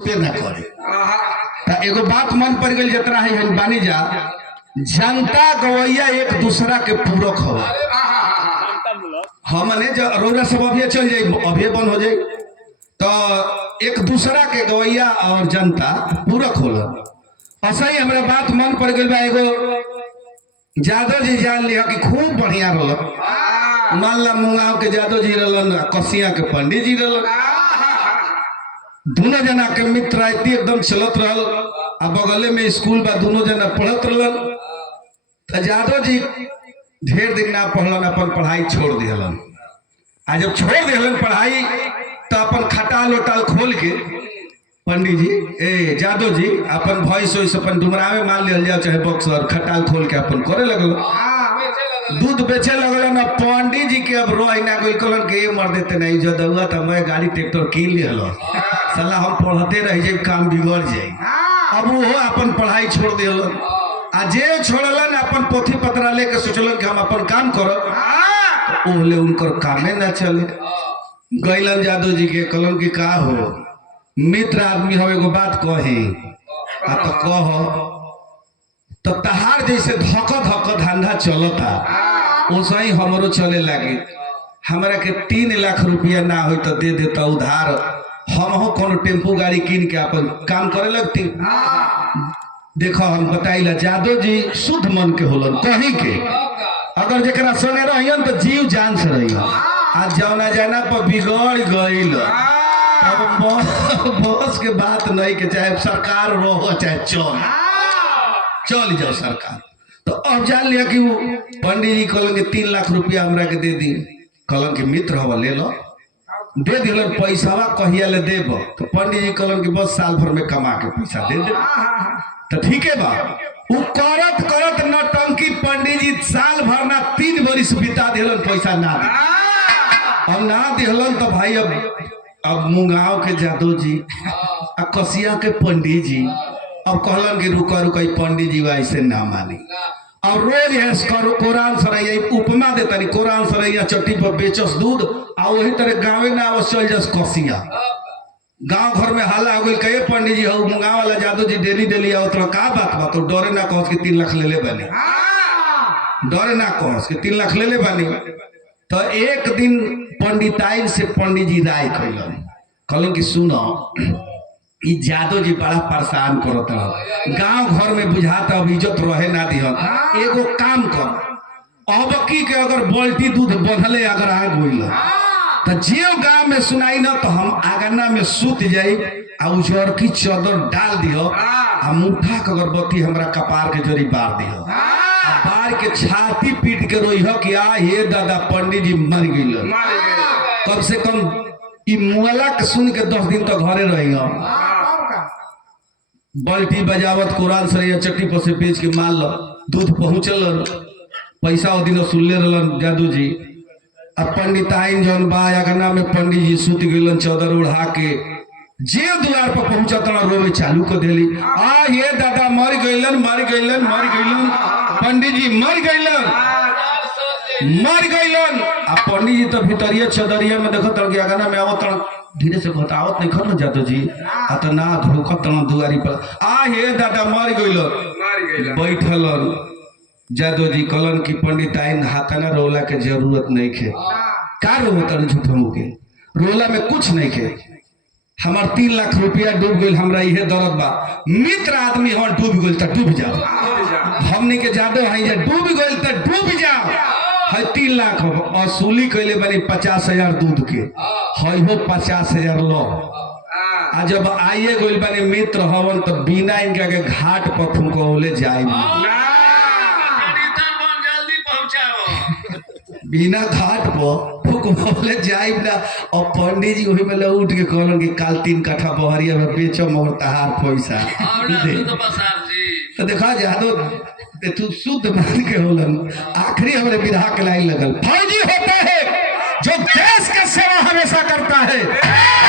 न करे एगो बात मन पड़ गई जितना है बानी जा जनता गवैया एक दूसरा के पूरक हो हमने रौरा सब अभी चल जाए अभी बंद हो जाए तो एक दूसरा के गवैया और जनता पूरक होला। ऐसा ही हमारा बात मन पड़ गई बा एगो यादव जी जान लिया कि खूब बढ़िया रहल मान ला मुंगाव के यादव जी रहलन कसिया के पंडित जी रहलन दोनों जना के मित्र आयती एकदम चलत रहल आ बगले में स्कूल बा दोनों जना पढ़त रहलन तो यादव जी ढेर दिन ना पढ़लन अपन पढ़ाई छोड़ दिहलन आ जब छोड़ दिहलन पढ़ाई तो अपन खटाल उटाल खोल के पंडित जी यादव जी अपन भैंस वैस अपन डुमरावे मान लिया जाओ चाहे बक्सर खटाल खोल के अपन करे लगल दूध बेचे लगल पंडित जी के अब रोह ना गई कहलन के मर देते नहीं जो दउआ तो मैं गाड़ी ट्रैक्टर कीन लिहल सलाह हम पढ़ते रह जाए काम बिगड़ जाए अब वो अपन पढ़ाई छोड़ दिलन आ जे छोड़लन अपन पोथी पत्रा लेके सोचलन कि हम अपन काम करब ओले उनकर कामे ना चले गइलन यादव जी के कहलन कि का हो मित्र आदमी हम एगो बात कही आ तो कह तो तहार जैसे धक धक धंधा चलता वैसे ही हमरो चले लगे हमरा के 3 लाख रुपया ना हो तो दे देता उधार हम हो कोनो टेम्पू गाड़ी कीन के अपन काम करे लगती। देखो हम बताइला यादव जी शुद्ध मन के होलन कहीं के अगर जरा संगे रहियन तो जीव जान से रही आज जौना जाना पर बिगड़ गईल अब बॉस के बात नहीं के चाहे सरकार रहो चाहे चल जाओ सरकार तो अब जान लिया कि वो पंडित जी कहलन के 3 लाख रुपया हमरा के दे दी कहलन के मित्र हवा ले लो दे दिलन पैसावा कहिया ले देब तो पंडित जी कहलन कि बस साल भर में कमा के पैसा दे दे तो ठीक है बा वो करत करत नौटंकी पंडित जी साल भर ना 3 बरिस बिता दिलन पैसा ना दे अब ना दिहलन तो भाई अब मुंगाव के यादव जी आ कसिया के पंडित जी अब कहलन कि रुका रुका पंडित जी ऐसे ना मानी और रोज है कोरान सरैया उपमा देता नहीं कोरान सरैया चट्टी पर बेचस दूध आ वही तरह गाँव ना आवस चल जस कसिया गांव घर में हाला हो गई कहे पंडित जी हो मुंगाव वाला यादव जी डेली डेली आओ तो का बात बा तो डरे ना कहस कि 3 लाख ले ले बानी डरे ना कहस कि 3 लाख ले ले बानी तो एक दिन पंडिताइन से पंडित जी राय कहलन कि सुनो यादव जी बड़ा परेशान करत गांव घर में बुझाता अब इज्जत रहे ना दिहन एगो काम कर अब की के अगर बाल्टी दूध बंधले अगर आ गइल तो जे गांव में सुनाई ना तो हम आगना में सुत जाई आ उजर की चादर डाल दियो आ मुठा के अगरबत्ती हमरा कपार के जरी बार दियो बार के छाती पीट के रोइह कि आ हे दादा पंडित जी मर गइल कम से कम ई मुआला के सुन के 10 दिन तो घरे रही बाल्टी बजावत कुरान सरैया चट्टी पर से बेच के माल दूध पहुँचल पैसा वो दिन सुनले रहलन यादव जी अब पंडिताइन जौन बा अगना में पंडित जी सुत गइलन चादर उड़ा के जे द्वार पर पहुंचा तना रोवे चालू कर देली आ ये दादा मर गइलन पंडित जी मर गइलन आ पंडित जी तो भीतरिया चदरिया में देखो तड़ के अगना में आवत धीरे से बतावत नहीं खन जादव जी आ तो ना धोखत दुआरी पर आ हे दादा मर गइलन बैठलन यादव जी कहलन कि पंडित आइन हाथाना रोला के जरूरत नहीं खे का रोतन झूठों के रोला में कुछ नहीं खे हमार 3 लाख रुपया डूब गइल हमरा इहे दर्द बा मित्र आदमी हम डूब गइल त डूब जाओ हमनी के यादव है जे डूब गइल त डूब जाओ है 3 लाख वसूली कैले बनी 50,000 दूध के है हो 50,000 लो आ जब आइए गइल बनी मित्र हवन तो बिना इनका के घाट पर फुंकौले जाए बिना घाट पर फुकौले जाए ना और पंडित जी वही में उठ के कहलन कि काल 3 कट्ठा बहरिया में बेचो मगर तहार पैसा तो देखा यादव तू शुद्ध मान के होलन आखिरी हमारे विधा के लाइन लगल फौजी होता है जो देश का सेवा हमेशा करता है।